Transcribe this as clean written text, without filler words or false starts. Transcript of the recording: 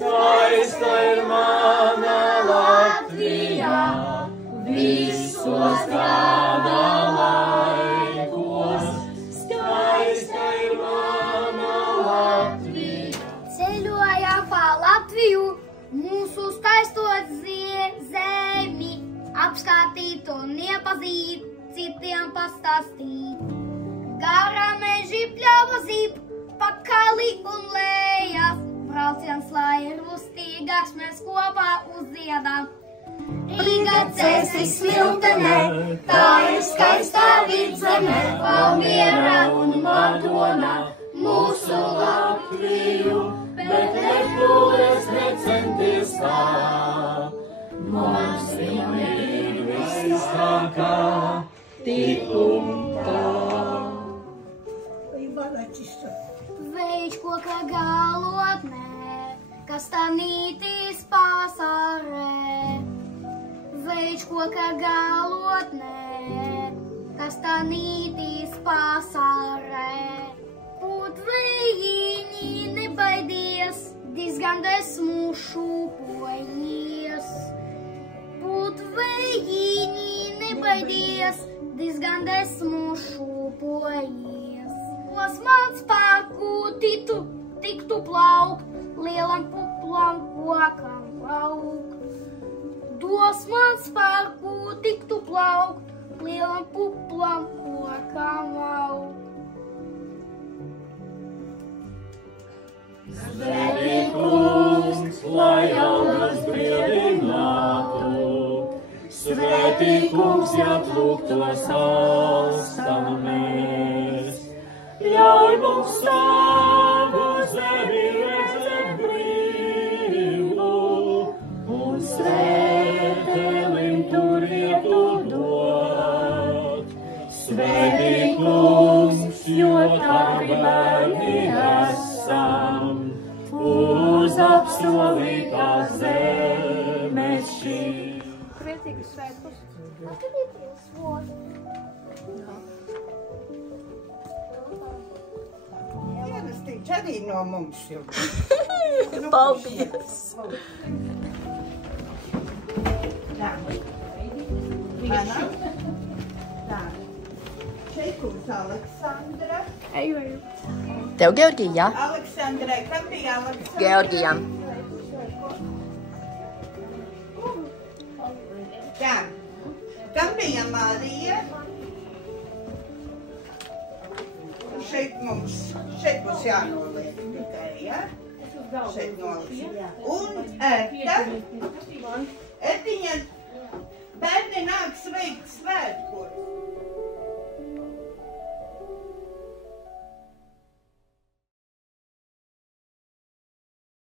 Skaista ir mana Latvija, visos gada laikos. Skaista ir mana Latvija. Ceļojām pa Latviju, mūsu skaisto zemi, apskatīt un iepazīt, citiem pastāstīt. Garā meži pļauja zīp, pakali un lejas, brauciens, lai ir uztīgāks, mēs kopā uzdziedām. Rīga cēsi smiltenē, tā ir skaistā vidzemē, Valmiera un Madona, mūsu Latviju, bet nepūlies necenties tā. Mums vienīgi visākā tikumtā. Veids koka galotnē, kas tanītīs pasārē. Veids koka galotnē, kas tanītīs pasārē. Putvējīņi nebaidies, diezgan esmu šūpojies. Putvējīņi nebaidies, diezgan esmu šūpojies. Las mans pārku tiktu plaukt, lielam puplam kokam plaukt. Dos mans pārku tiktu plaukt, lielam puplam kokam plaukt. Svētīkums, lai algas briedinātu, Svētīkums, ja plūktos alstam mēs. Ļauj mums savu zemi redzēt brīvu, un svētēlim tur vietu dot. Svētīkums, jo tavi bērni esam, uz apsolītās zemes šī. Priecīgus svētkus. Atgadīties vodu. Ierastīts arī no mums jau. Paldies! Tā. Mana? Tā. Šeit būs Aleksandra. Eju. Tev, Georgija, jā? Aleksandrai, kam bija Aleksandra? Georgijam. Tā. Kam bija Marija? Šeit būs jānoliek tikai, ja? Šeit noliek. Un Erta. Ertiņa, bērni nāk sveikt svētku.